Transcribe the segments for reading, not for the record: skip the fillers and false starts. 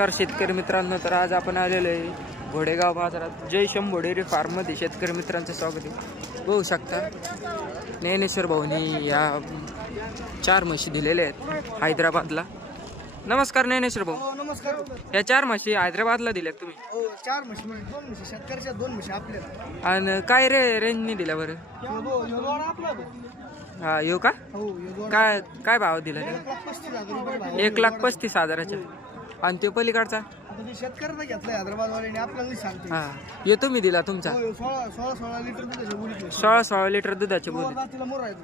नमस्कार शेतकरी मित्रांनो. तर आज आपण आलेलो आहे घोडेगाव बाजारात. जय शंभो डेअरी फार्ममध्ये शेतकरी मित्रांचं स्वागत आहे. बघू शकता ज्ञानेश्वर भाऊनी या 4 म्हशी दिलेल्या आहेत हैदराबादला. नमस्कार ज्ञानेश्वर भाऊ. हो नमस्कार. या 4 म्हशी हैदराबादला दिल्या तुम्ही? हो 4 म्हशी म्हणजे 2 म्हशी शेतकऱ्याच्या 2 म्हशी आपल्याला. आणि काय रेंजनी दिल्या बरं? योगवाड आपला तो. हा येऊ का? हो योगवाड. काय काय भाव दिला त्याला? 1,35,000 रुपये भाव. 1,35,000च्या. आणि तो पलीकडचा? आता ते शेतकऱ्याचा घेतलाय हैदराबादवाल्याने, आपल्याला नाही सांगते. हा ये तुम्ही दिला तुमचा? हो 16 लिटर दुधाच्या बोलीत. 16 लिटर दुधाचे बोल. तिला मोर आहे.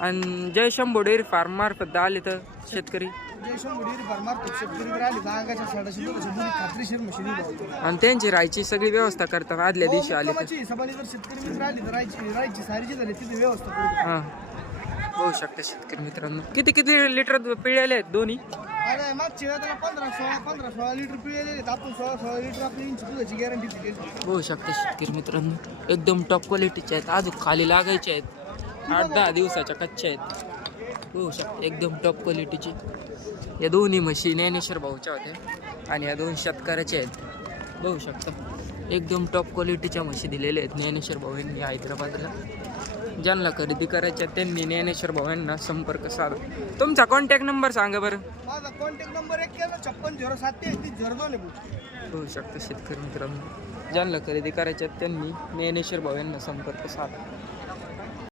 आणि जय शंभो डेअरी फार्म मार्फत आले तर शेतकरी जय शंभो डेअरी फार्म मार्फत शेतकरी आले तर अंगाच्या 1600 दुधाच्या बोलीत खात्रीशीर म्हशी दिली. आणि त्यांची राहायची सगळी व्यवस्था करतात आदल्या दिवशी आले तर. सभानी जर शेतकरी मित्र आली तर राहायची सारीची झाली तिथे व्यवस्था करू. हां बघू शकता शेतकरी मित्रांनो. किती किती लिटर पिळलेले आहेत दोन्ही? अरे मागच्या वेळेला 15-16 लिटर पिळलेले आहेत. आपण 16 लिटर आपली इंच दुधाची गॅरंटी दिली. बघू शकता शेतकरी मित्रांनो, एकदम टॉप क्वालिटीचे आहेत. अजून खाली लागायचे आहेत. 8-10 दिवसाच्या कच्च्या आहेत. बघू शकता एकदम टॉप क्वालिटीची. या दोन्ही म्हशी ज्ञानेश्वर भाऊच्या होत्या आणि या 2 शेतकऱ्याच्या आहेत. बघू शकता एकदम टॉप क्वालिटीच्या म्हशी दिलेल्या आहेत ज्ञानेश्वर भाऊ यांनी हैदराबादला. ज्यांना खरेदी करायच्या त्यांनी ज्ञानेश्वर भाऊ यांना संपर्क साधा. तुमचा कॉन्टॅक्ट नंबर सांगा बरं. माझा कॉन्टॅक्ट नंबर 51 आहे. होऊ शकतं शेतकरी मित्रांनो, ज्यांना खरेदी करायच्या त्यांनी ज्ञानेश्वर भाऊ यांना संपर्क साधा.